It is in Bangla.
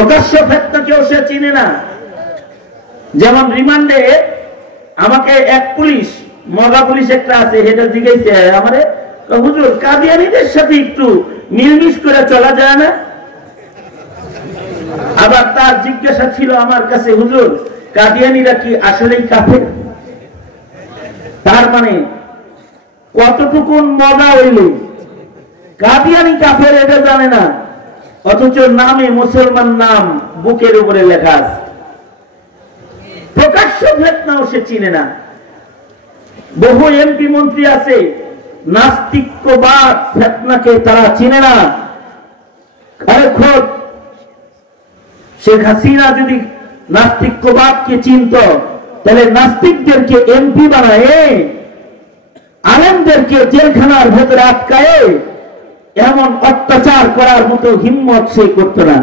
প্রকাশ্য ফেতনাকেও সে চিনে না। যেমন রিমান্ডে আমাকে এক পুলিশ, মগা পুলিশ একটা আছে, সেটা জিজ্ঞাসা আমারে, হুজুর কাদিয়ানীদের সাথে একটু মিলমিশ করে চলা যায় না? আবার তার জিজ্ঞাসা ছিল আমার কাছে, হুজুর কাদিয়ানীরা কি আসলেই কাফের? তার মানে কতটুকু মগা হইলে কাদিয়ানী কাফের এটা জানে না, অথচ নামে মুসলমান নাম বুকের উপরে লেখা আছে। প্রকাশ্য ফেতনাও সে চিনে না। বহু এমপি মন্ত্রী আছে, নাস্তিক্যবাদ ফেতনাকে তারা চিনে না। আরে খোদ শেখ হাসিনা যদি নাস্তিক্যবাদকে চিনত, তাহলে নাস্তিকদেরকে এমপি বানায়, আলেমদেরকে জেলখানার ভেতরে আটকায় এমন অত্যাচার করার মতো হিম্মত সে করত না।